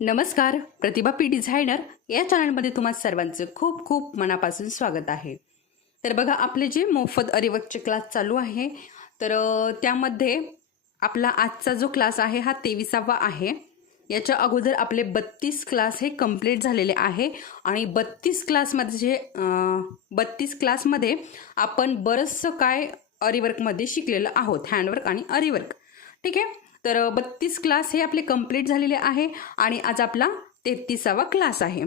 नमस्कार प्रतिभा P designer या चॅनलमध्ये तुम्हा सर्वांचं खूप खूप मनापासून स्वागत आहे. तर बघा आपले जे मोफत अरिवकचे क्लास चालू आहे तर त्यामध्ये आपला आजचा जो क्लास आहे हा तेविसावा आहे. याच्या अगोदर आपले बत्तीस क्लास हे कंप्लीट झालेले आहे आणि बत्तीस क्लासमध्ये जे बत्तीस क्लासमध्ये आपण बरंचसं काय अरिवर्कमध्ये शिकलेलं आहोत हँडवर्क आणि अरिवर्क. ठीक आहे? तर बत्तीस क्लास हे आपले कंप्लीट झालेले आहे आणि आज आपला तेहतीसावा क्लास आहे.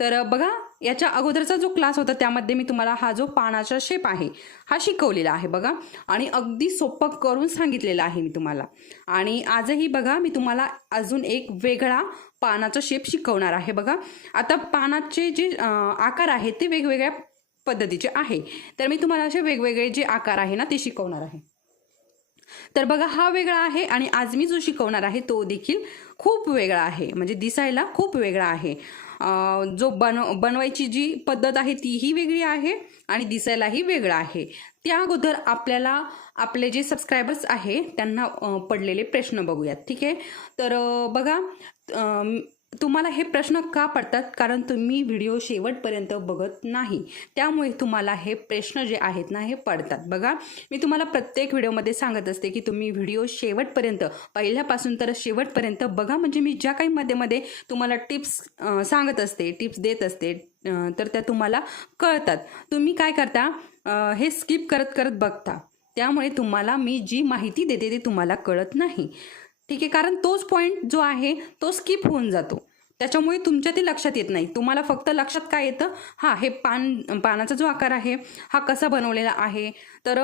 तर बघा याच्या अगोदरचा जो क्लास होता त्यामध्ये मी तुम्हाला हा जो पानाचा शेप आहे हा शिकवलेला आहे बघा. आणि अगदी सोपं करून सांगितलेला आहे मी तुम्हाला. आणि आजही बघा मी तुम्हाला अजून एक वेगळा पानाचा शेप शिकवणार आहे बघा. आता पानाचे जे आकार आहेत ते वेगवेगळ्या पद्धतीचे आहे. तर मी तुम्हाला असे वेगवेगळे जे आकार आहे ना ते शिकवणार आहे. तर बघा हा वेगळा आहे आणि आज मी जो शिकवणार आहे तो देखील खूप वेगळा आहे. म्हणजे दिसायला खूप वेगळा आहे. जो बन बनवायची जी पद्धत आहे तीही वेगळी आहे आणि दिसायलाही वेगळा आहे. त्या अगोदर आपल्याला आपले जे सबस्क्रायबर्स आहे त्यांना पडलेले प्रश्न बघूयात. ठीक आहे? तर बघा तुम्हाला हे प्रश्न का पडतात? कारण तुम्ही व्हिडिओ शेवटपर्यंत बघत नाही. त्यामुळे तुम्हाला हे प्रश्न जे आहेत ना हे पडतात. बघा मी तुम्हाला प्रत्येक व्हिडिओमध्ये सांगत असते की तुम्ही व्हिडिओ शेवटपर्यंत पहिल्यापासून तर शेवटपर्यंत बघा. म्हणजे मी ज्या काही मध्ये मध्ये तुम्हाला टिप्स सांगत असते टिप्स देत असते तर त्या तुम्हाला कळतात. तुम्ही काय करता? हे स्किप करत करत बघता. त्यामुळे तुम्हाला मी जी माहिती देते ते तुम्हाला कळत नाही. ठीक आहे? कारण तोच पॉईंट जो आहे तो स्किप होऊन जातो. त्याच्यामुळे तुमच्या ते लक्षात येत नाही. तुम्हाला फक्त लक्षात काय येतं? हां हे पान पानाचा जो आकार आहे हा कसा बनवलेला आहे? तर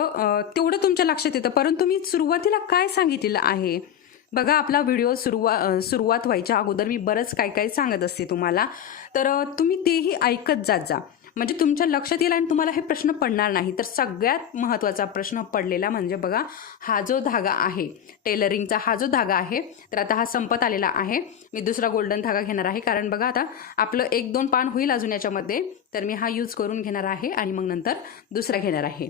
तेवढं तुमच्या लक्षात येतं. परंतु मी सुरुवातीला काय सांगितलेलं आहे? बघा आपला व्हिडिओ सुरुवा सुरुवात व्हायच्या अगोदर मी बरंच काय काय सांगत असते तुम्हाला. तर तुम्ही तेही ऐकत जात जा. म्हणजे तुमच्या लक्षात येईल आणि तुम्हाला हे प्रश्न पडणार नाही. तर सगळ्यात महत्त्वाचा प्रश्न पडलेला म्हणजे बघा हा जो धागा आहे टेलरिंगचा हा जो धागा आहे तर आता हा संपत आलेला आहे. मी दुसरा गोल्डन धागा घेणार आहे. कारण बघा आता आपलं एक दोन पान होईल अजून याच्यामध्ये. तर मी हा यूज करून घेणार आहे आणि मग नंतर दुसरा घेणार आहे.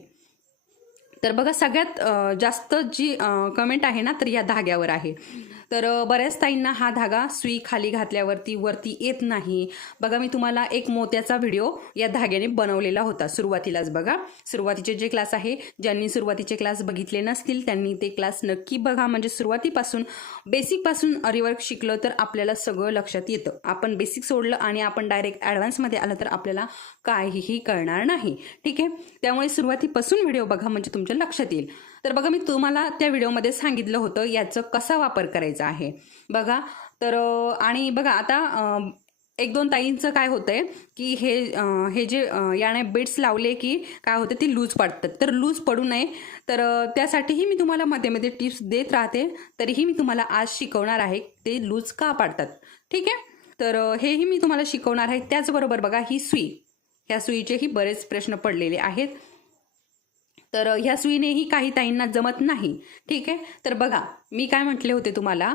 तर बघा सगळ्यात जास्त जी कमेंट आहे ना तर या धाग्यावर आहे. तर बऱ्याच ताईंना हा धागा सुई खाली घातल्यावरती वरती येत नाही. बघा मी तुम्हाला एक मोत्याचा व्हिडिओ या धाग्याने बनवलेला होता सुरुवातीलाच बघा. सुरुवातीचे जे क्लास आहे ज्यांनी सुरुवातीचे क्लास बघितले नसतील त्यांनी ते क्लास नक्की बघा. म्हणजे सुरुवातीपासून बेसिकपासून अरिवर्क शिकलं तर आपल्याला सगळं लक्षात येतं. आपण बेसिक सोडलं आणि आपण डायरेक्ट ॲडव्हान्समध्ये आलं तर आपल्याला काहीही कळणार नाही. ठीक आहे? त्यामुळे सुरुवातीपासून व्हिडिओ बघा म्हणजे तुमच्या लक्षात येईल. तर बघा मी तुम्हाला त्या व्हिडिओमध्ये सांगितलं होतं याचं कसा वापर करायचा आहे. बघा तर आणि बघा आता एक दोन ताईंचं काय होतंय की हे हे जे याने बिट्स लावले की काय होतं ते लूज पडतात. तर लूज पडू नये. तर त्यासाठीही मी तुम्हाला मध्ये मध्ये टिप्स देत राहते. तरीही मी तुम्हाला आज शिकवणार आहे ते लूज का पाडतात. ठीक आहे? तर हेही मी तुम्हाला शिकवणार आहे. त्याचबरोबर बघा ही सुई. ह्या सुईचेही बरेच प्रश्न पडलेले आहेत. तर ह्या सुईनेही काही ताईंना जमत नाही. ठीक आहे? तर बघा मी काय म्हटले होते तुम्हाला?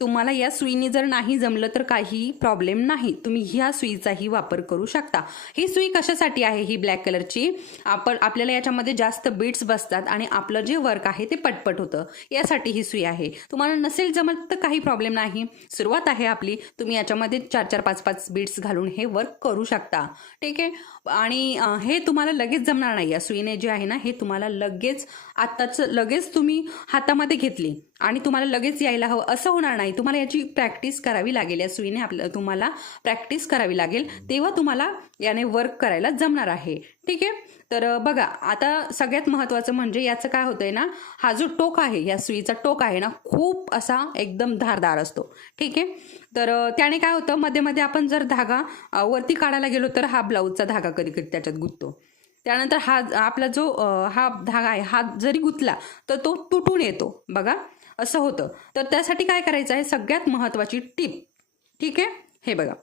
तुम्हाला या सुईने जर नाही जमलं तर काही प्रॉब्लेम नाही. तुम्ही ह्या सुईचाही वापर करू शकता. ही सुई कशासाठी आहे? ही ब्लॅक कलरची आपण आपल्याला याच्यामध्ये जास्त बीट्स बसतात आणि आपलं जे वर्क आहे ते पटपट होतं. यासाठी ही सुई आहे. तुम्हाला नसेल जमत तर काही प्रॉब्लेम नाही. सुरुवात आहे आपली. तुम्ही याच्यामध्ये चार चार पाच पाच बीट्स घालून हे वर्क करू शकता. ठीक आहे? आणि हे तुम्हाला लगेच जमणार नाही. या सुईने जे आहे ना हे तुम्हाला लगेच आत्ताच लगेच तुम्ही हातामध्ये घेतली. आणि तुम्हाला लगेच यायला हवं. असं होणार नाही. तुम्हाला याची प्रॅक्टिस करावी लागेल. या सुईने आपल्या तुम्हाला प्रॅक्टिस करावी लागेल. तेव्हा तुम्हाला याने वर्क करायला जमणार आहे. ठीक आहे? तर बघा. आता सगळ्यात महत्त्वाचं म्हणजे याचं काय होतंय ना हा जो टोक आहे या सुईचा टोक आहे ना खूप असा एकदम धारदार असतो. ठीक आहे? तर त्याने काय होतं मध्ये मध्ये आपण जर धागा वरती काढायला गेलो तर हा ब्लाऊजचा धागा कधी कधी त्याच्यात गुंततो. त्यानंतर हा आपला जो हा धागा आहे हा जरी गुंतला तर तो तुटून येतो. बघा. असं होतं. तर त्यासाठी काय करायचं आहे? सगळ्यात महत्त्वाची टीप. ठीक आहे? हे बघा.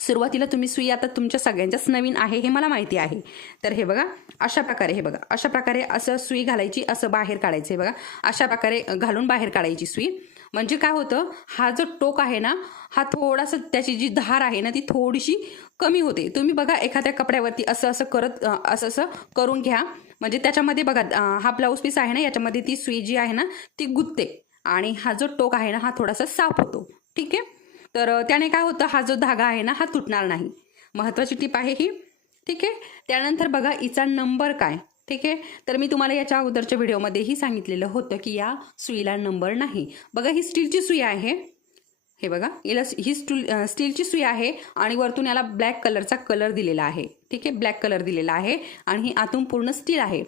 सुरुवातीला तुम्ही सुई आता तुमच्या सगळ्यांच्याच नवीन आहे हे मला माहिती आहे. तर हे बघा अशा प्रकारे हे बघा अशा प्रकारे असं सुई घालायची असं बाहेर काढायचं हे बघा. अशा प्रकारे घालून बाहेर काढायची सुई. म्हणजे काय होतं हा जो टोक आहे ना हा थोडासा त्याची जी धार आहे ना ती थोडीशी कमी होते. तुम्ही बघा एखाद्या कपड्यावरती असं असं करत असं असं करून घ्या. म्हणजे त्याच्यामध्ये बघा हा ब्लाऊज पीस आहे ना याच्यामध्ये ती सुई जी आहे ना ती गुत्ते. आणि हा जो टोक आहे ना हा थोडासा साफ होतो. ठीक आहे? तर त्याने काय होतं हा जो धागा आहे ना हा तुटणार नाही. महत्त्वाची टीप आहे ही. ठीक आहे? त्यानंतर बघा हिचा नंबर काय? ठीक आहे? तर मी तुम्हाला याच्या अगोदरच्या व्हिडिओमध्येही सांगितलेलं होतं की या सुईला नंबर नाही. बघा ही स्टीलची सुई आहे. हे बघा याला ही स्टूल स्टीलची सुई आहे आणि वरतून याला ब्लॅक कलरचा कलर दिलेला आहे. ठीक आहे? ब्लॅक कलर दिलेला आहे आणि ही आतून पूर्ण स्टील आहे.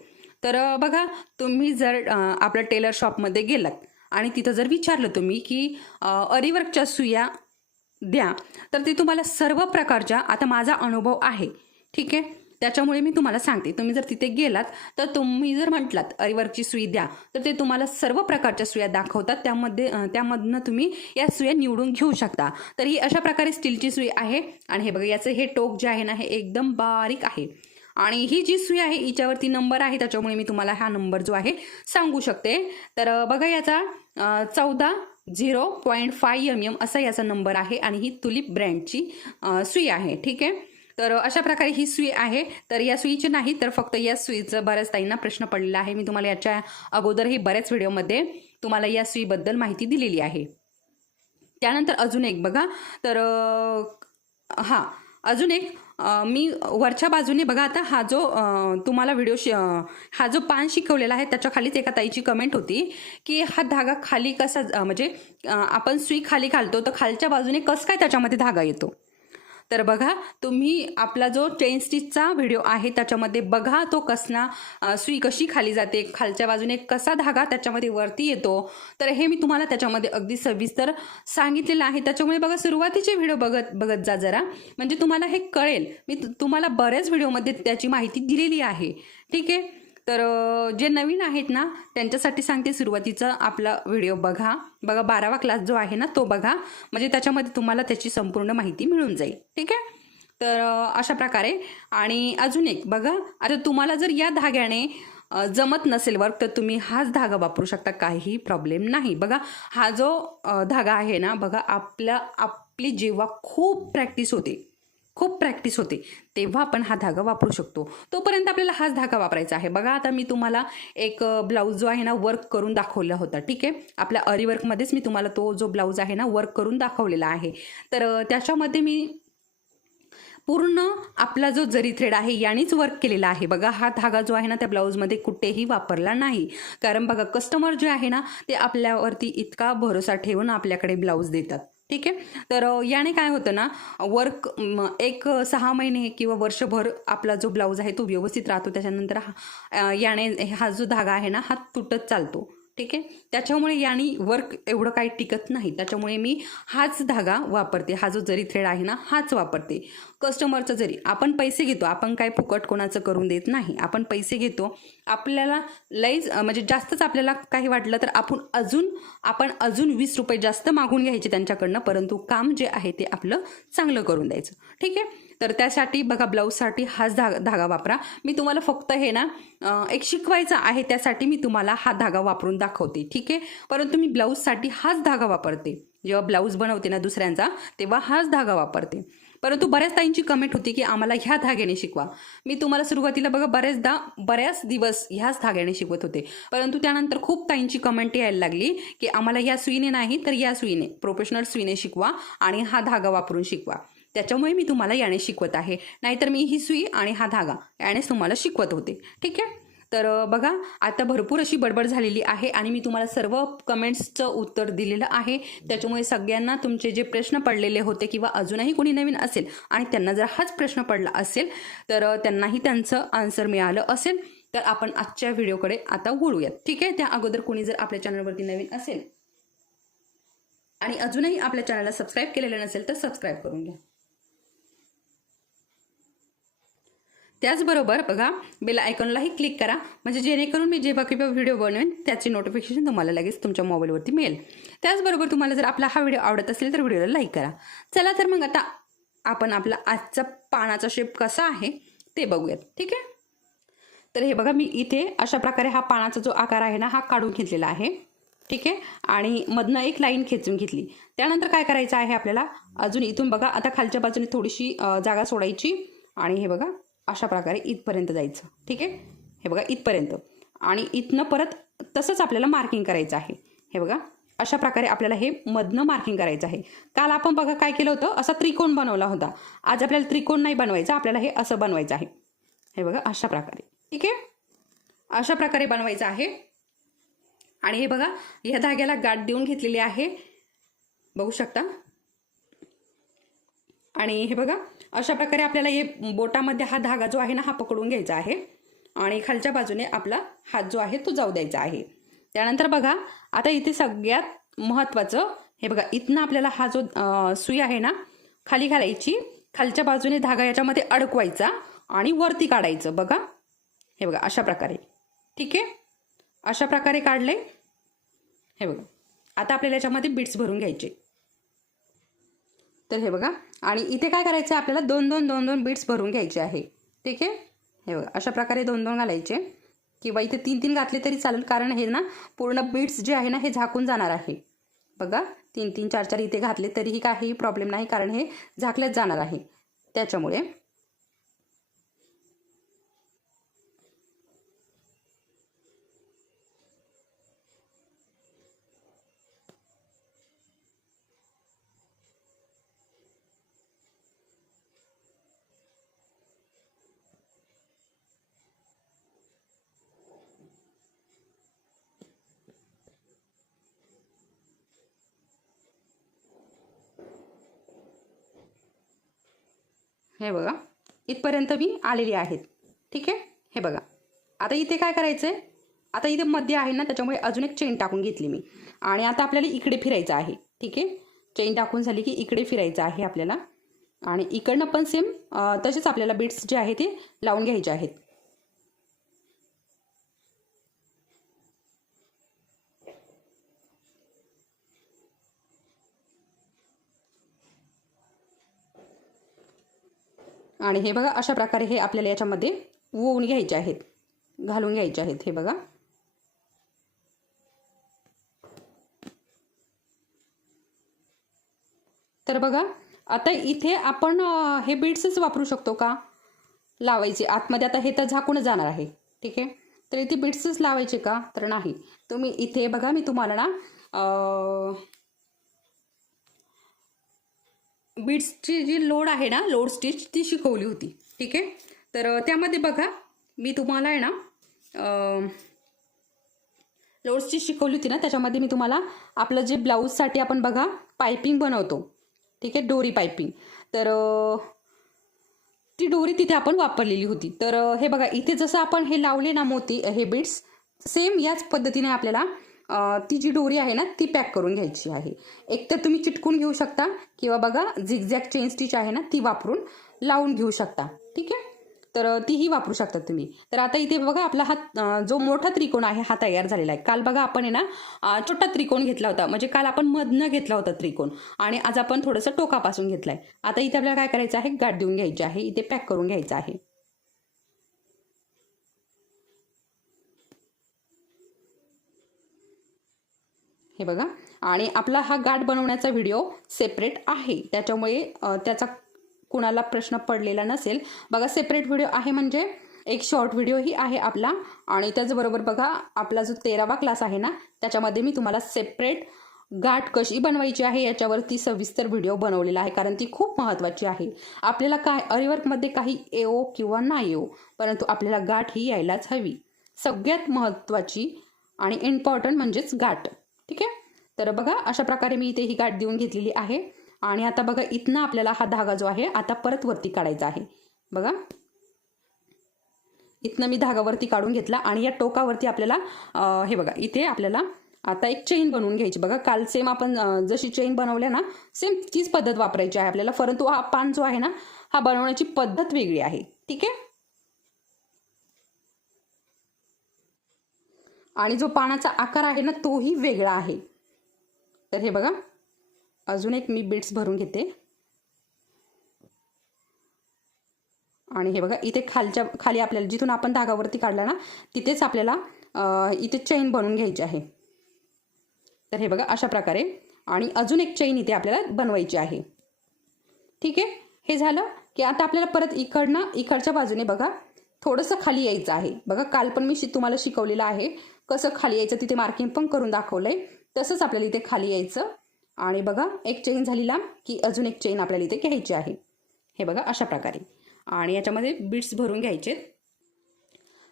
तर बघा तुम्ही जर आपल्या टेलर शॉपमध्ये गेलात आणि तिथं जर विचारलं तुम्ही की अरिवर्कच्या अरीवर्कच्या सुया द्या. तर ते तुम्हाला सर्व प्रकारच्या आता माझा अनुभव आहे ठीक आहे? त्याच्यामुळे मी तुम्हाला सांगते. तुम्ही जर तिथे गेलात तर तुम्ही जर म्हटलात अरिवर्कची सुई द्या तर ते तुम्हाला सर्व प्रकारच्या सुया दाखवतात. त्यामध्ये त्यामधनं तुम्ही या सुया निवडून घेऊ शकता. तर ही अशा प्रकारे स्टीलची सुई आहे. आणि हे बघा याचं हे टोक जे आहे ना हे एकदम बारीक आहे. आणि ही जी सुई आहे हिच्यावरती नंबर आहे. त्याच्यामुळे मी तुम्हाला हा नंबर जो आहे सांगू शकते. तर बघा याचा चौदा zero point five M M असा याचा नंबर आहे आणि ही तुलिप ब्रँडची सुई आहे ठीक आहे? तर अशा प्रकारे ही सुई आहे. तर या सुईची नाही तर फक्त या सुईचं बऱ्याच ताईंना प्रश्न पडलेला आहे. मी तुम्हाला याच्या अगोदरही बऱ्याच व्हिडिओमध्ये तुम्हाला या सुईबद्दल माहिती दिलेली आहे. त्यानंतर अजून एक बघा. तर हां अजून एक मी वरच्या बाजूने बघा आता हा जो तुम्हाला व्हिडिओ शि हा जो पान शिकवलेला आहे त्याच्या खालीच एका ताईची कमेंट होती की हा धागा खाली कसा म्हणजे आपण सुई खाली घालतो तर खालच्या बाजूने कसं काय त्याच्यामध्ये धागा येतो? तर बघा तुम्ही आपला जो चेन स्टिचचा व्हिडिओ आहे त्याच्यामध्ये बघा तो कसना सुई कशी खाली जाते खालच्या बाजूने कसा धागा त्याच्यामध्ये वरती येतो. तर हे मी तुम्हाला त्याच्यामध्ये अगदी सविस्तर सांगितलेलं आहे. त्याच्यामुळे बघा सुरुवातीचे व्हिडिओ बघत बघत जा जरा. म्हणजे तुम्हाला हे कळेल. मी तु- तुम्हाला बऱ्याच व्हिडिओमध्ये त्याची माहिती दिलेली आहे. ठीक आहे? तर जे नवीन आहेत ना त्यांच्यासाठी सांगते सुरुवातीचा आपला व्हिडिओ बघा. बघा बारावा क्लास जो आहे ना तो बघा. म्हणजे त्याच्यामध्ये तुम्हाला त्याची संपूर्ण माहिती मिळून जाईल. ठीक आहे? तर अशा प्रकारे. आणि अजून एक बघा. आता तुम्हाला जर या धाग्याने जमत नसेल वर्क तर तुम्ही हाच धागा वापरू शकता. काहीही प्रॉब्लेम नाही. बघा हा जो धागा आहे ना बघा आपलं आपली जेव्हा खूप प्रॅक्टिस होते खूप प्रॅक्टिस होते. तेव्हा आपण हा धागा वापरू शकतो. तोपर्यंत आपल्याला हाच धागा वापरायचा आहे. बघा आता मी तुम्हाला एक ब्लाऊज जो आहे ना वर्क करून दाखवला होता. ठीक आहे? आपल्या अरीवर्कमध्येच मी तुम्हाला तो जो ब्लाऊज आहे ना वर्क करून दाखवलेला आहे. तर त्याच्यामध्ये मी पूर्ण आपला जो जरी थ्रेड आहे यानेच वर्क केलेला आहे. बघा हा धागा जो आहे ना त्या ब्लाऊजमध्ये कुठेही वापरला नाही. कारण बघा कस्टमर जे आहे ना ते आपल्यावरती इतका भरोसा ठेवून आपल्याकडे ब्लाऊज देतात. ठीक आहे? तर याने काय होतं ना वर्क एक सहा महिने किंवा वर्षभर आपला जो ब्लाऊज आहे तो व्यवस्थित राहतो. त्याच्यानंतर हा याने हा जो धागा आहे ना हा तुटत चालतो. ठीक आहे? त्याच्यामुळे याने वर्क एवढं काही टिकत नाही. त्याच्यामुळे मी हाच धागा वापरते. हा जो जरी थ्रेड आहे ना हाच वापरते. कस्टमरचं जरी. आपण पैसे घेतो. आपण काय फुकट कोणाचं करून देत नाही. आपण पैसे घेतो. आपल्याला लईच म्हणजे जास्तच आपल्याला काही वाटलं तर आपण अजून आपण अजून वीस रुपये जास्त मागून घ्यायचे त्यांच्याकडनं परंतु काम जे आहे ते आपलं चांगलं करून द्यायचं. ठीक आहे? तर त्यासाठी बघा ब्लाऊजसाठी हाच धागा धागा वापरा. मी तुम्हाला फक्त हे ना एक शिकवायचं आहे त्यासाठी मी तुम्हाला हा धागा वापरून दाखवते ठीक आहे? परंतु मी ब्लाऊजसाठी हाच धागा वापरते. जेव्हा ब्लाऊज बनवते ना दुसऱ्यांचा तेव्हा हाच धागा वापरते. परंतु बऱ्याच ताईंची कमेंट होती की आम्हाला ह्या धाग्याने शिकवा. मी तुम्हाला सुरुवातीला बघा बऱ्याचदा बऱ्याच दिवस ह्याच धाग्याने शिकवत होते. परंतु त्यानंतर खूप ताईंची कमेंट यायला लागली की आम्हाला ह्या सुईने नाही तर या सुईने प्रोफेशनल सुईने शिकवा आणि हा धागा वापरून शिकवा. त्याच्यामुळे मी तुम्हाला याने शिकवत आहे. नाहीतर मी ही सुई आणि हा धागा यानेच तुम्हाला शिकवत होते. ठीक आहे? तर बघा आता भरपूर अशी बडबड झालेली आहे आणि मी तुम्हाला सर्व कमेंट्सचं उत्तर दिलेलं आहे. त्याच्यामुळे सगळ्यांना तुमचे जे प्रश्न पडलेले होते किंवा अजूनही कोणी नवीन असेल आणि त्यांना जर हाच प्रश्न पडला असेल तर त्यांनाही त्यांचं आन्सर मिळालं असेल तर आपण आजच्या व्हिडिओकडे आता वळूयात. ठीक आहे? त्या अगोदर कोणी जर आपल्या चॅनलवरती नवीन असेल आणि अजूनही आपल्या चॅनलला सबस्क्राईब केलेलं नसेल तर सबस्क्राईब करून घ्या. त्याचबरोबर बघा बेल आयकॉनलाही क्लिक करा. म्हणजे जेणेकरून मी जे बाकी व्हिडिओ बनवेन त्याची नोटिफिकेशन तुम्हाला लगेच तुमच्या मोबाईलवरती मिळेल. त्याचबरोबर तुम्हाला जर आपला हा व्हिडिओ आवडत असेल तर व्हिडिओला लाईक करा. चला तर मग आता आपण आपला आजचा पानाचा शेप कसा आहे ते बघूयात. ठीक आहे? तर हे बघा मी इथे अशा प्रकारे हा पानाचा जो आकार आहे ना हा काढून घेतलेला आहे. ठीक आहे? आणि मधनं एक लाईन खेचून घेतली. त्यानंतर काय करायचं आहे आपल्याला? अजून इथून बघा आता खालच्या बाजूने थोडीशी जागा सोडायची. आणि हे बघा अशा प्रकारे इथपर्यंत जायचं. ठीक आहे? हे बघा इथपर्यंत. आणि इथनं परत तसंच आपल्याला मार्किंग करायचं आहे. हे बघा अशा प्रकारे आपल्याला हे मधनं मार्किंग करायचं आहे. काल आपण बघा काय केलं होतं? असा त्रिकोण बनवला होता. आज आपल्याला त्रिकोण नाही बनवायचा आपल्याला हे असं बनवायचं आहे. हे बघा अशा प्रकारे. ठीक आहे? अशा प्रकारे बनवायचं आहे. आणि हे बघा ह्या धाग्याला गाठ देऊन घेतलेली आहे. बघू शकता? आणि हे बघा अशा प्रकारे आपल्याला हे बोटामध्ये हा धागा जो आहे ना हा पकडून घ्यायचा आहे. आणि खालच्या बाजूने आपला हात जो आहे तो जाऊ द्यायचा आहे. त्यानंतर बघा आता इथे सगळ्यात महत्त्वाचं हे बघा इथनं आपल्याला हा जो सुई आहे ना खाली घालायची. खालच्या बाजूने धागा याच्यामध्ये अडकवायचा आणि वरती काढायचं. बघा हे बघा अशा प्रकारे. ठीक आहे? अशा प्रकारे काढले. हे बघा आता आपल्याला याच्यामध्ये बीट्स भरून घ्यायचे. तर हे बघा. आणि इथे काय करायचं आहे? आपल्याला दोन दोन दोन दोन बीट्स भरून घ्यायचे आहे. ठीक आहे? हे बघा. अशा प्रकारे दोन दोन घालायचे. किंवा इथे तीन तीन घातले तरी चालेल. कारण हे ना पूर्ण बीट्स जे आहे ना हे झाकून जाणार आहे. बघा. तीन तीन चार चार इथे घातले तरीही काही प्रॉब्लेम नाही. कारण हे झाकल्याच जाणार आहे. त्याच्यामुळे हे बघा. इथपर्यंत मी आलेली आहेत. ठीक आहे? हे बघा. आता इथे काय करायचं आहे आता इथे मध्ये आहे ना त्याच्यामुळे अजून एक चेन टाकून घेतली मी. आणि आता आपल्याला इकडे फिरायचं आहे. ठीक आहे? चेन टाकून झाली की इकडे फिरायचं आहे आपल्याला. आणि इकडनं पण सेम तसेच आपल्याला बीट्स जे आहे ते लावून घ्यायचे आहेत. आणि हे बघा अशा प्रकारे हे आपल्याला याच्यामध्ये वळून घ्यायचे आहेत. घालून घ्यायचे आहेत हे बघा. तर बघा आता इथे आपण हे बीड्सच वापरू शकतो का? लावायचे. आतमध्ये आता हे तर झाकूनच जाणार आहे. ठीक आहे? तर इथे बीड्सच लावायचे का? तर नाही. तुम्ही इथे बघा मी तुम्हाला ना बीड्सची जी लोड आहे ना लोड स्टिच ती शिकवली होती. ठीक आहे? तर त्यामध्ये बघा मी तुम्हाला आहे ना लोड स्टिच शिकवली होती ना त्याच्यामध्ये मी तुम्हाला आपलं जे ब्लाऊजसाठी आपण बघा पायपिंग बनवतो. ठीक आहे? डोरी पायपिंग तर ती डोरी तिथे आपण वापरलेली होती. तर हे बघा इथे जसं आपण हे लावले ना मोती हे बीड्स सेम याच पद्धतीने आपल्याला ती जी डोरी आहे ना ती पॅक करून घ्यायची आहे. एक तर तुम्ही चिटकून घेऊ शकता किंवा बघा झिगझॅग चेन स्टिच आहे ना ती वापरून लावून घेऊ शकता. ठीक आहे? तर तीही वापरू शकता तुम्ही. तर आता इथे बघा आपला हा जो मोठा त्रिकोण आहे हा तयार झालेला आहे. काल बघा आपण आहे ना छोटा त्रिकोण घेतला होता. म्हणजे काल आपण मधनं घेतला होता त्रिकोण. आणि आज आपण थोडंसं टोकापासून घेतलाय. आता इथे आपल्याला काय करायचं आहे? गाठ देऊन घ्यायची आहे. इथे पॅक करून घ्यायचं आहे. हे बघा. आणि आपला हा गाठ बनवण्याचा व्हिडिओ सेपरेट आहे. त्याच्यामुळे त्याचा कुणाला प्रश्न पडलेला नसेल. बघा सेपरेट व्हिडिओ आहे म्हणजे एक शॉर्ट व्हिडिओही आहे आपला. आणि त्याचबरोबर बघा आपला जो तेरावा क्लास आहे ना त्याच्यामध्ये मी तुम्हाला सेपरेट गाठ कशी बनवायची आहे याच्यावरती सविस्तर व्हिडिओ बनवलेला आहे. कारण ती खूप महत्त्वाची आहे. आपल्याला काय अरिवर्कमध्ये काही येओ किंवा नाही येऊ परंतु आपल्याला गाठ ही यायलाच हवी. सगळ्यात महत्त्वाची आणि इम्पॉर्टंट म्हणजेच गाठ. ठीक आहे? तर बघा अशा प्रकारे मी इथे ही गाठ देऊन घेतलेली आहे. आणि आता बघा इथनं आपल्याला हा धागा जो आहे आता परत वरती काढायचा आहे. बघा. इथनं मी धागावरती काढून घेतला आणि या टोकावरती आपल्याला हे बघा इथे आपल्याला आता एक चेन बनवून घ्यायची. बघा काल सेम आपण जशी चेन बनवल्या ना सेम तीच पद्धत वापरायची आहे आपल्याला. परंतु हा पान जो आहे ना हा बनवण्याची पद्धत वेगळी आहे. ठीक आहे? आणि जो पानाचा आकार आहे ना तोही वेगळा आहे. तर हे बघा अजून एक मी बीट्स भरून घेते. आणि हे बघा इथे खालच्या खाली आपल्याला जिथून आपण धागावरती काढला ना तिथेच आपल्याला इथे चैन बनवून घ्यायची आहे. तर हे बघा अशा प्रकारे. आणि अजून एक चैन इथे आपल्याला बनवायची आहे. ठीक आहे? हे झालं की आता आपल्याला परत इकडनं इकडच्या बाजूने बघा थोडंसं खाली यायचं आहे. बघा काल पण मी शि तुम्हाला शिकवलेलं आहे. कसं खाली यायचं तिथे मार्किंग पण करून दाखवलं आहे तसंच आपल्याला इथे खाली यायचं. आणि बघा एक चेन झाली लांब की अजून एक चेन आपल्याला इथे घ्यायची आहे. हे बघा अशा प्रकारे. आणि याच्यामध्ये बीट्स भरून घ्यायचे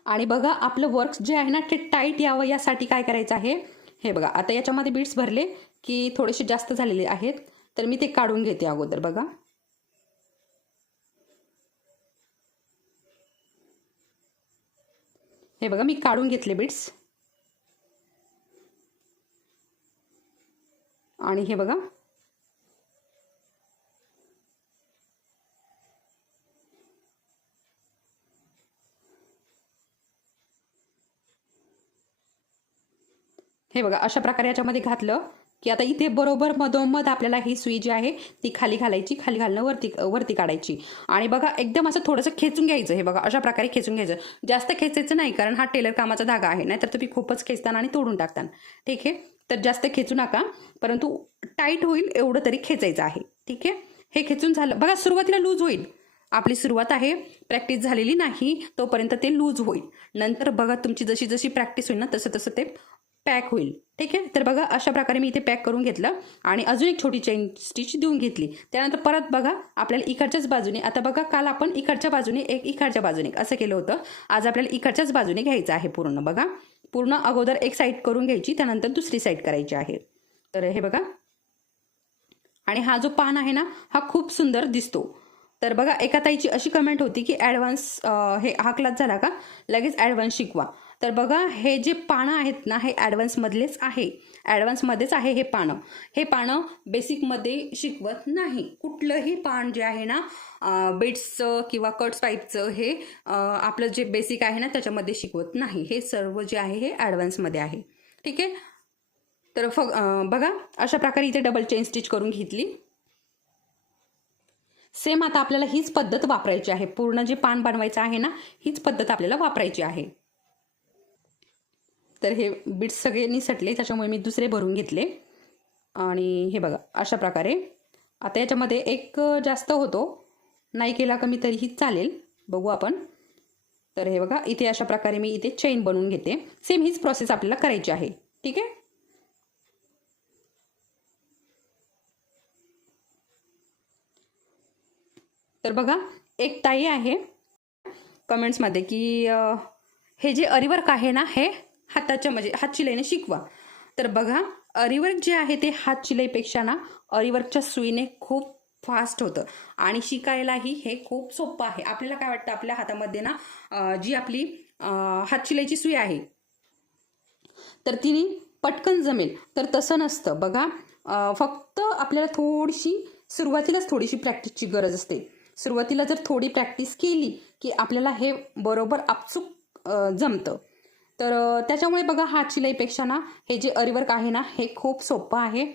आणि बघा आपलं वर्क जे आहे ना ते टाईट यावं यासाठी काय करायचं आहे? हे बघा आता याच्यामध्ये बीट्स भरले की थोडेसे जास्त झालेले आहेत. तर मी ते काढून घेते अगोदर बघा. हे बघा मी काढून घेतले बीट्स आणि हे बघा. हे बघा अशा प्रकारे याच्यामध्ये घातलं की आता इथे बरोबर मधोमध आपल्याला ही सुई जी आहे ती खाली घालायची खाली घालणं वरती वरती काढायची. आणि बघा एकदम असं थोडंसं खेचून घ्यायचं हे बघा अशा प्रकारे खेचून घ्यायचं. जास्त खेचायचं नाही कारण हा टेलर कामाचा धागा आहे नाही तर तुम्ही खूपच खेचताना आणि तोडून टाकताना. ठीक आहे? तर जास्त खेचू नका. परंतु टाईट होईल एवढं तरी खेचायचं आहे. ठीक आहे? हे खेचून झालं. बघा सुरुवातीला लूज होईल. आपली सुरुवात आहे. प्रॅक्टिस झालेली नाही. तोपर्यंत ते लूज होईल. नंतर बघा तुमची जशी जशी प्रॅक्टिस होईल ना तसं तसं ते पॅक होईल. ठीक आहे? तर बघा अशा प्रकारे मी इथे पॅक करून घेतलं. आणि अजून एक छोटी चेन स्टिच देऊन घेतली. त्यानंतर परत बघा आपल्याला इकडच्याच बाजूने आता बघा काल आपण इकडच्या बाजूने एक इकडच्या बाजूने एक असं केलं होतं. आज आपल्याला इकडच्याच बाजूने घ्यायचं आहे पूर्ण. बघा. पूर्ण अगोदर एक साईड करून घ्यायची त्यानंतर दुसरी साईड करायची आहे. तर हे बघा. आणि हा जो पान आहे ना हा खूप सुंदर दिसतो. तर बघा एका ताईची अशी कमेंट होती की ॲडव्हान्स हे हा क्लास झाला का? लगेच ॲडव्हान्स शिकवा. तर बघा हे जे पानं आहेत ना हे ॲडव्हान्समधलेच आहे. ॲडव्हान्समध्येच आहे हे पानं. हे पानं बेसिकमध्ये शिकवत नाही. कुठलंही पान जे आहे ना बेट्सचं किंवा कट्स टाईपचं हे आपलं जे बेसिक आहे ना त्याच्यामध्ये शिकवत नाही. हे सर्व जे आहे हे ॲडव्हान्समध्ये आहे. ठीक आहे? तर फग बघा अशा प्रकारे इथे डबल चेन स्टिच करून घेतली. सेम आता आपल्याला हीच पद्धत वापरायची आहे. पूर्ण जे पान बनवायचं आहे ना हीच पद्धत आपल्याला वापरायची आहे. तर हे बीट्स सगळे निसटले त्याच्यामुळे मी दुसरे भरून घेतले. आणि हे बघा अशा प्रकारे. आता याच्यामध्ये एक जास्त होतो. नाही केला कमी तरीही चालेल. बघू आपण. तर हे बघा इथे अशा प्रकारे मी इथे चेन बनवून घेते. सेम हीच प्रोसेस आपल्याला करायची आहे. ठीक आहे? तर बघा एक ताई आहे. कमेंट्समध्ये की हे जे अरिवर्क आहे ना हे हाताच्या म्हणजे हात शिलाईने शिकवा. तर बघा अरिवर्क जे आहे ते हात शिलाईपेक्षा ना अरिवर्कच्या सुईने खूप फास्ट होतं. आणि शिकायलाही हे खूप सोपं आहे. आपल्याला काय वाटतं? आपल्या हातामध्ये ना जी आपली हात शिलाईची सुई आहे तर तिने पटकन जमेल. तर तसं नसतं. बघा फक्त आपल्याला थोडीशी सुरुवातीलाच थोडीशी प्रॅक्टिसची गरज असते. सुरुवातीला जर थोडी प्रॅक्टिस केली की आपल्याला हे बरोबर आपचूक जमतं. तर त्याच्यामुळे बघा हात शिलाईपेक्षा ना हे जे अरिवर्क आहे ना हे खूप सोपं आहे.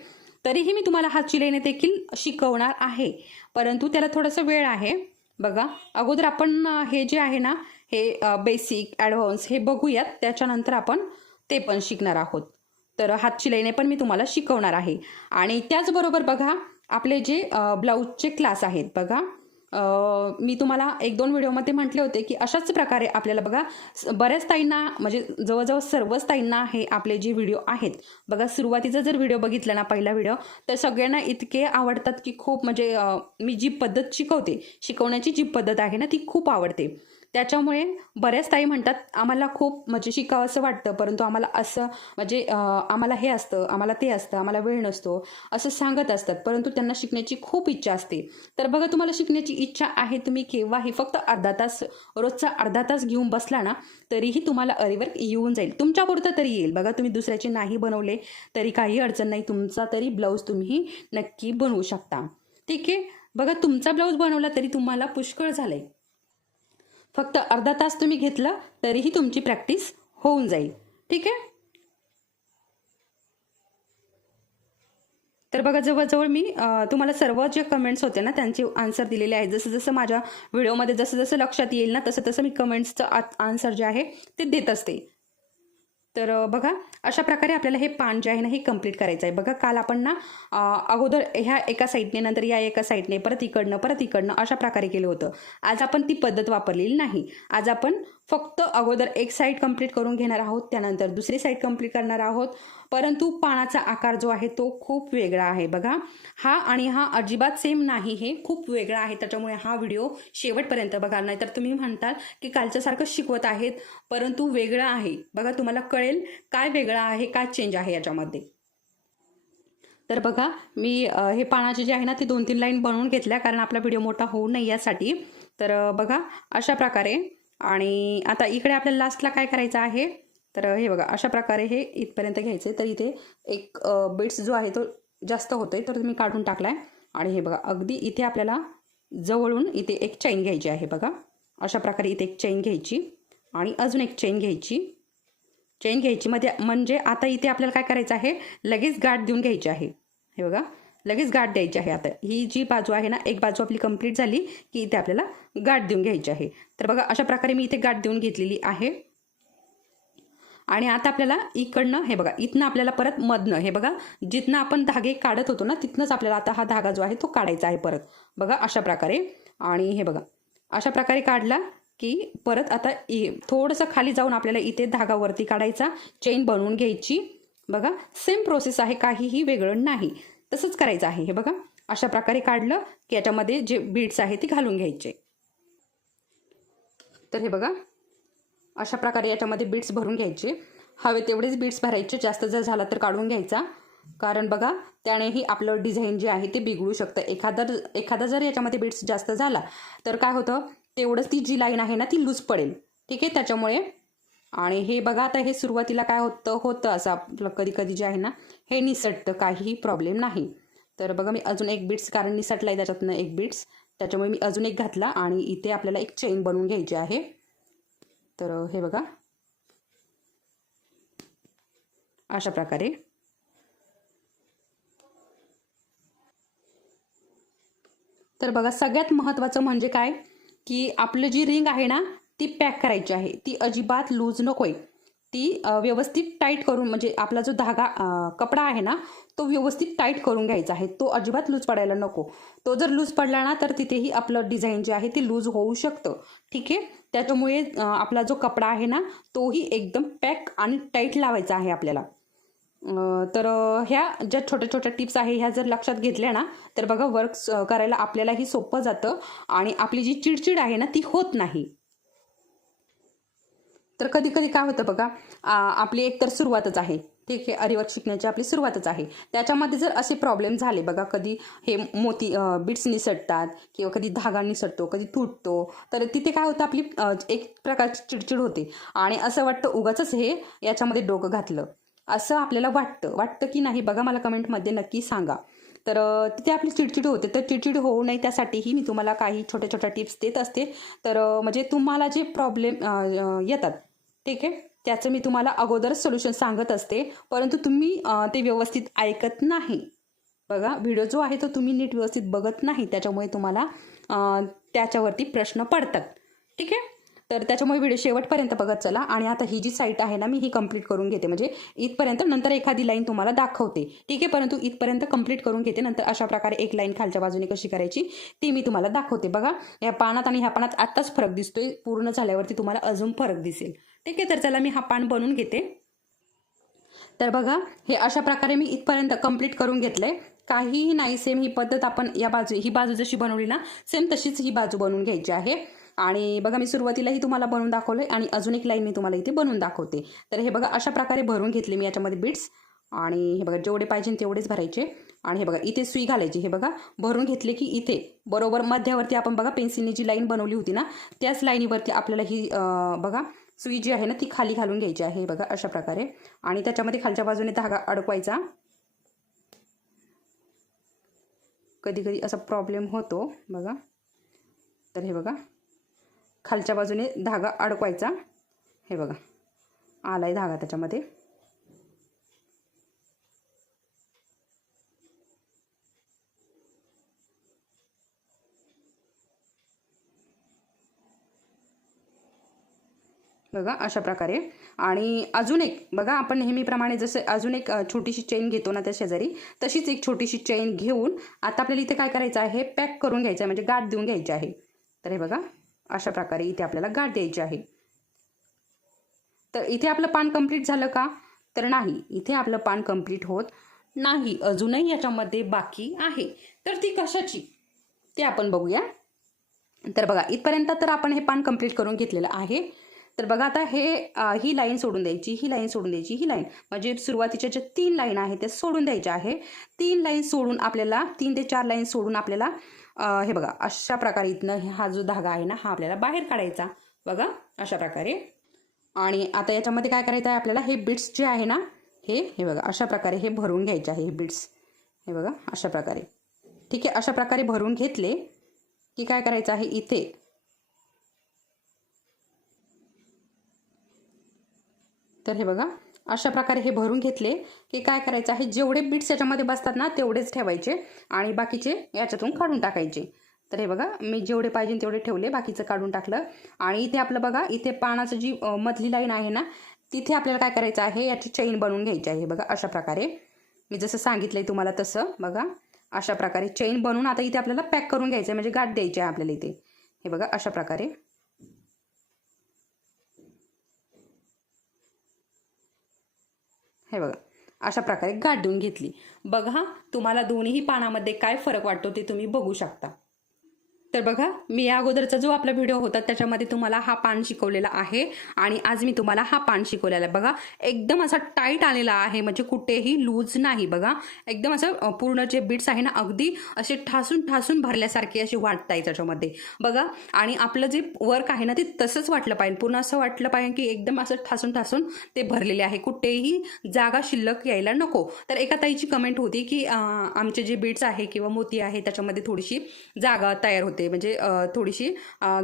तरीही मी तुम्हाला हात शिलाईने देखील शिकवणार आहे. परंतु त्याला थोडंसं वेळ आहे. बघा अगोदर आपण हे जे आहे ना हे बेसिक ॲडव्हान्स हे बघूयात. त्याच्यानंतर आपण ते पण शिकणार आहोत. तर हात शिलाईने पण मी तुम्हाला शिकवणार आहे. आणि त्याचबरोबर बघा आपले जे ब्लाऊजचे क्लास आहेत बघा. मी तुम्हाला एक दोन व्हिडिओमध्ये म्हटले होते की अशाच प्रकारे आपल्याला बघा बऱ्याच ताईंना म्हणजे जवळजवळ सर्वच ताईंना हे आपले जे व्हिडिओ आहेत बघा सुरुवातीचा जर व्हिडिओ बघितला ना पहिला व्हिडिओ तर सगळ्यांना इतके आवडतात की खूप म्हणजे मी जी पद्धत शिकवते शिकवण्याची जी पद्धत आहे ना ती खूप आवडते. त्याच्यामुळे बऱ्याच ताई म्हणतात आम्हाला खूप म्हणजे शिकावं असं वाटतं परंतु आम्हाला असं म्हणजे आम्हाला हे असतं आम्हाला ते असतं आम्हाला वेळ नसतो असं सांगत असतात. परंतु त्यांना शिकण्याची खूप इच्छा असते. तर बघा तुम्हाला शिकण्याची इच्छा आहे तुम्ही केव्हाही फक्त अर्धा तास रोजचा अर्धा तास घेऊन बसला ना तरीही तुम्हाला अरिवर्क येऊन जाईल. तुमच्यापुरतं तरी येईल. बघा तुम्ही दुसऱ्याचे नाही बनवले तरी काही अडचण नाही. तुमचा तरी ब्लाऊज तुम्ही नक्की बनवू शकता. ठीक आहे? बघा तुमचा ब्लाऊज बनवला तरी तुम्हाला पुष्कळ झालं आहे फक्त अर्धा तास तुम्ही घेतलं तरीही तुमची प्रॅक्टिस होऊन जाईल. ठीक आहे? तर बघा जवळजवळ मी तुम्हाला सर्व जे कमेंट्स होते ना त्यांचे आन्सर दिलेले आहेत जसं जसं माझ्या व्हिडिओमध्ये जसं जसं लक्षात येईल ना तसं तसं मी कमेंट्सचं आन्सर जे आहे ते देत असते. तर बघा अशा प्रकारे आपल्याला हे पान जे आहे ना हे कंप्लीट करायचं आहे बघा काल आपण ना अगोदर ह्या एका साईडने नंतर या एका साईडने परत इकडनं परत इकडनं अशा प्रकारे केलं होतं. आज आपण ती पद्धत वापरलेली नाही. आज आपण फक्त अगोदर एक साईड कंप्लीट करून घेणार आहोत त्यानंतर दुसरी साईड कंप्लीट करणार आहोत. परंतु पानाचा आकार जो आहे तो खूप वेगळा आहे बघा. हा आणि हा अजिबात सेम नाही हे खूप वेगळा आहे. त्याच्यामुळे हा व्हिडिओ शेवटपर्यंत बघा नाहीतर तुम्ही म्हणताल की कालच्यासारखं शिकवत आहेत परंतु वेगळं आहे. बघा तुम्हाला कळेल काय वेगळं आहे काय चेंज आहे याच्यामध्ये. तर बघा मी हे पानाचे जे आहे ना ते दोन तीन लाईन बनवून घेतल्या कारण आपला व्हिडिओ मोठा होऊ नये यासाठी. तर बघा अशा प्रकारे आणि आता इकडे आपल्याला लास्टला काय करायचं आहे? तर हे बघा अशा प्रकारे हे इथपर्यंत घ्यायचं तर इथे एक बिट्स जो आहे तो जास्त होतोय तर मी काढून टाकलाय. आणि हे बघा अगदी इथे आपल्याला जवळून इथे एक चैन घ्यायची आहे बघा. अशा प्रकारे इथे एक चैन घ्यायची. आणि अजून एक चैन घ्यायची. चैन घ्यायची मध्ये म्हणजे आता इथे आपल्याला काय करायचं आहे? लगेच गाठ देऊन घ्यायची आहे. हे बघा लगेच गाठ द्यायची आहे आता. ही जी बाजू आहे ना एक बाजू आपली कंप्लीट झाली की इथे आपल्याला गाठ देऊन घ्यायची आहे. तर बघा अशा प्रकारे मी इथे गाठ देऊन घेतलेली आहे. आणि आता आपल्याला इकडनं हे बघा इथनं आपल्याला परत मधनं हे बघा जिथनं आपण धागे काढत होतो ना तिथनंच आपल्याला आता हा धागा जो आहे तो काढायचा आहे परत. बघा अशा प्रकारे. आणि हे बघा अशा प्रकारे काढला की परत आता इ- थोडंसं खाली जाऊन आपल्याला इथे धागावरती काढायचा चेन बनवून घ्यायची. बघा सेम प्रोसेस आहे काहीही वेगळं नाही. तसंच करायचं आहे. हे बघा अशा प्रकारे काढलं की याच्यामध्ये जे बीड्स आहे ते घालून घ्यायचे. तर हे बघा अशा प्रकारे याच्यामध्ये बीड्स भरून घ्यायचे. हवे तेवढेच बीड्स भरायचे. जास्त जर झाला तर काढून घ्यायचा. कारण बघा त्यानेही आपलं डिझाईन जे आहे ते बिघडू शकतं. एखादा एखादा जर याच्यामध्ये बीड्स जास्त झाला तर काय होतं? तेवढंच ती जी लाईन आहे ना ती लूज पडेल. ठीक आहे? त्याच्यामुळे आणि हे बघा आता हे सुरुवातीला काय होतं होतं असं आपलं कधी कधी जे आहे ना हे निसटतं काहीही प्रॉब्लेम नाही. तर बघा मी अजून एक बीट्स कारण निसटला आहे त्याच्यातनं एक बीट्स त्याच्यामुळे मी अजून एक घातला आणि इथे आपल्याला एक चेन बनवून घ्यायची आहे. तर हे बघा. अशा प्रकारे. तर बघा सगळ्यात महत्त्वाचं म्हणजे काय? की आपलं जी रिंग आहे ना ती पॅक करायची आहे. ती अजिबात लूज नको आहे ती व्यवस्थित टाईट करून म्हणजे आपला जो धागा कपडा आहे ना तो व्यवस्थित टाईट करून घ्यायचा आहे. तो अजिबात लूज पडायला नको. तो जर लूज पडला ना तर तिथेही आपलं डिझाईन जे आहे ते लूज होऊ शकतं. ठीक आहे? त्याच्यामुळे आपला जो कपडा आहे ना तोही एकदम पॅक आणि टाईट लावायचा आहे आपल्याला. तर ह्या ज्या छोट्या छोट्या टिप्स आहे ह्या जर लक्षात घेतल्या ना तर बघा वर्क करायला आपल्यालाही सोपं जातं आणि आपली जी चिडचिड आहे ना ती होत नाही. तर कधी कधी काय होतं बघा आपली एकतर सुरुवातच आहे. ठीक आहे अरिवर्क शिकण्याची आपली सुरुवातच आहे. त्याच्यामध्ये जर असे प्रॉब्लेम झाले बघा कधी हे मोती बिट्स निसटतात किंवा कधी धागा निसटतो कधी तुटतो तर तिथे काय होतं आपली एक प्रकारची चिडचिड होते. आणि असं वाटतं उगाच हे याच्यामध्ये डोकं घातलं. असं आपल्याला वाटतं. वाटतं की नाही बघा मला कमेंटमध्ये नक्की सांगा. तर तिथे आपली चिडचिड होते. तर चिडचिड होऊ नये त्यासाठीही मी तुम्हाला काही छोट्या छोट्या टिप्स देत असते. तर म्हणजे तुम्हाला जे प्रॉब्लेम येतात ठीक आहे? त्याचं मी तुम्हाला अगोदर सोल्युशन सांगत असते. परंतु तुम्ही ते व्यवस्थित ऐकत नाही. बघा व्हिडिओ जो आहे तो तुम्ही नीट व्यवस्थित बघत नाही. त्याच्यामुळे तुम्हाला त्याच्यावरती प्रश्न पडतात. ठीक आहे? तर त्याच्यामुळे व्हिडिओ शेवटपर्यंत बघत चला. आणि आता ही जी साईट आहे ना मी ही कंप्लीट करून घेते. म्हणजे इथपर्यंत नंतर एखादी लाईन तुम्हाला दाखवते. ठीक आहे? परंतु इथपर्यंत कंप्लीट करून घेते. नंतर अशा प्रकारे एक लाईन खालच्या बाजूने कशी करायची ती मी तुम्हाला दाखवते. बघा या पानात आणि ह्या पानात आत्ताच फरक दिसतोय. पूर्ण झाल्यावरती तुम्हाला अजून फरक दिसेल. ठीक आहे? तर चला मी हा पान बनवून घेते. तर बघा हे अशा प्रकारे मी इथपर्यंत कंप्लीट करून घेतलंय. काहीही नाही सेम ही पद्धत आपण या बाजू ही बाजू जशी बनवली ना सेम तशीच ही बाजू बनवून घ्यायची आहे. आणि बघा मी सुरुवातीलाही तुम्हाला बनवून दाखवलं आहे आणि अजून एक लाईन मी तुम्हाला इथे बनवून दाखवते. तर हे बघा अशा प्रकारे भरून घेतले मी याच्यामध्ये बीट्स आणि हे बघा जेवढे पाहिजे तेवढेच भरायचे. आणि हे बघा इथे सुई घालायची. हे बघा भरून घेतले की इथे. बरोबर मध्यावरती आपण बघा पेन्सिलने जी लाईन बनवली होती ना त्याच लाईनीवरती आपल्याला ही बघा सुई जी आहे ना ती खाली घालून घ्यायची आहे. बघा अशा प्रकारे. आणि त्याच्यामध्ये खालच्या बाजूने धागा अडकवायचा. कधी कधी असा प्रॉब्लेम होतो बघा. तर हे बघा. खालच्या बाजूने धागा अडकवायचा. हे बघा. आला आहे धागा त्याच्यामध्ये. बघा अशा प्रकारे. आणि अजून एक बघा आपण नेहमीप्रमाणे जसं अजून एक छोटीशी चेन घेतो ना त्या शेजारी तशीच एक छोटीशी चेन घेऊन आता आपल्याला इथे काय करायचं आहे? पॅक करून घ्यायचं आहे म्हणजे गाठ देऊन घ्यायची आहे. तर हे बघा. अशा प्रकारे इथे आपल्याला गाठ द्यायची आहे. तर इथे आपलं पान कंप्लीट झालं का? तर नाही. इथे आपलं पान कंप्लीट होत नाही. अजूनही याच्यामध्ये बाकी आहे. तर ती कशाची? ते आपण बघूया. तर बघा इथपर्यंत तर आपण हे पान कंप्लीट करून घेतलेलं आहे. तर बघा आता हे ही लाईन सोडून द्यायची ही लाईन सोडून द्यायची ही लाईन म्हणजे सुरुवातीच्या ज्या तीन लाईन आहे त्या सोडून द्यायच्या आहे. तीन लाईन सोडून आपल्याला तीन ते चार लाईन सोडून आपल्याला हे बघा अशा प्रकारे इथनं हा जो धागा आहे ना हा आपल्याला बाहेर काढायचा. बघा अशा प्रकारे. आणि आता याच्यामध्ये काय करायचं आहे आपल्याला? हे बिट्स जे आहे ना हे हे बघा अशा प्रकारे हे भरून घ्यायचे आहे हे बिट्स हे बघा अशा प्रकारे. ठीक आहे अशा प्रकारे भरून घेतले की काय करायचं आहे इथे? तर हे बघा अशा प्रकारे हे भरून घेतले की काय करायचं आहे? जेवढे बीट्स याच्यामध्ये बसतात ना तेवढेच ठेवायचे आणि बाकीचे याच्यातून काढून टाकायचे. तर हे बघा मी जेवढे पाहिजे तेवढे ठेवले बाकीचं काढून टाकलं. आणि इथे आपलं बघा इथे पानाचं जी मधली लाईन आहे ना तिथे आपल्याला काय करायचं आहे? याची चैन बनवून घ्यायची आहे. बघा अशा प्रकारे. मी जसं सांगितलंय तुम्हाला तसं बघा. अशा प्रकारे चैन बनवून आता इथे आपल्याला पॅक करून घ्यायचं आहे म्हणजे गाठ द्यायची आहे आपल्याला इथे. हे बघा अशा प्रकारे. हे बघा. अशा प्रकारे गाठ देऊन घेतली. बघा तुम्हाला दोन्ही पानामध्ये काय फरक वाटतो ते तुम्ही बघू शकता. तर बघा मी या अगोदरचा जो आपला व्हिडिओ होता त्याच्यामध्ये तुम्हाला हा पान शिकवलेला आहे आणि आज मी तुम्हाला हा पान शिकवलेला आहे. बघा एकदम असा टाईट आलेला आहे म्हणजे कुठेही लूज नाही बघा. एकदम असं पूर्ण जे बीट्स आहे ना अगदी असे ठासून ठासून भरल्यासारखे असे वाटत आहे त्याच्यामध्ये. बघा आणि आपलं जे वर्क आहे ना ते तसंच वाटलं पाहिजे. पूर्ण असं वाटलं पाहिजे की एकदम असं ठासून ठासून ते भरलेले आहे. कुठेही जागा शिल्लक यायला नको. तर एका ताईची कमेंट होती की आमचे जे बीट्स आहे किंवा मोती आहे त्याच्यामध्ये थोडीशी जागा तयार होते. म्हणजे थोडीशी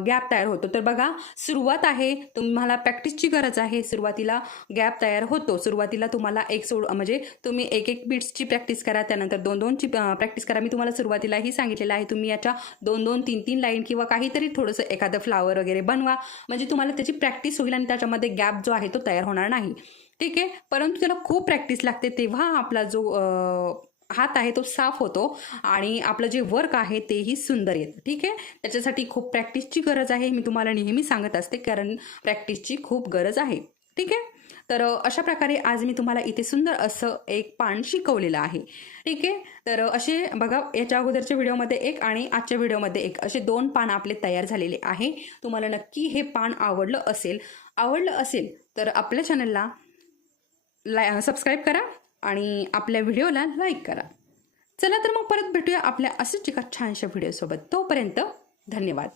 गॅप तयार होतो. तर बघा सुरुवात आहे तुम्हाला प्रॅक्टिसची गरज आहे. सुरुवातीला गॅप तयार होतो. सुरुवातीला तुम्हाला एक सोड म्हणजे तुम्ही एक एक बीट्सची प्रॅक्टिस करा. त्यानंतर दोन दोनची प्रॅक्टिस करा. मी तुम्हाला सुरुवातीलाही सांगितलेलं आहे तुम्ही याच्या दोन दोन तीन तीन लाईन किंवा काहीतरी थोडंसं एखादं फ्लावर वगैरे बनवा. म्हणजे तुम्हाला त्याची प्रॅक्टिस होईल आणि त्याच्यामध्ये गॅप जो आहे तो तयार होणार नाही. ठीक आहे? परंतु त्याला खूप प्रॅक्टिस लागते तेव्हा आपला जो हात आहे तो साफ होतो आणि आपलं जे वर्क आहे तेही सुंदर येतं ठीक आहे? त्याच्यासाठी खूप प्रॅक्टिसची गरज आहे मी तुम्हाला नेहमी सांगत असते कारण प्रॅक्टिसची खूप गरज आहे ठीक आहे? तर अशा प्रकारे आज मी तुम्हाला इथे सुंदर असं एक पान शिकवलेलं आहे ठीक आहे? तर असे बघा याच्या अगोदरच्या व्हिडिओमध्ये एक आणि आजच्या व्हिडिओमध्ये एक असे दोन पान आपले तयार झालेले आहे. तुम्हाला नक्की हे पान आवडलं असेल आवडलं असेल तर आपल्या चॅनलला लाय सबस्क्राईब करा आणि आपल्या व्हिडिओला लाईक करा. चला तर मग परत भेटूया आपल्या असंच एका छानशा व्हिडिओसोबत. तोपर्यंत धन्यवाद.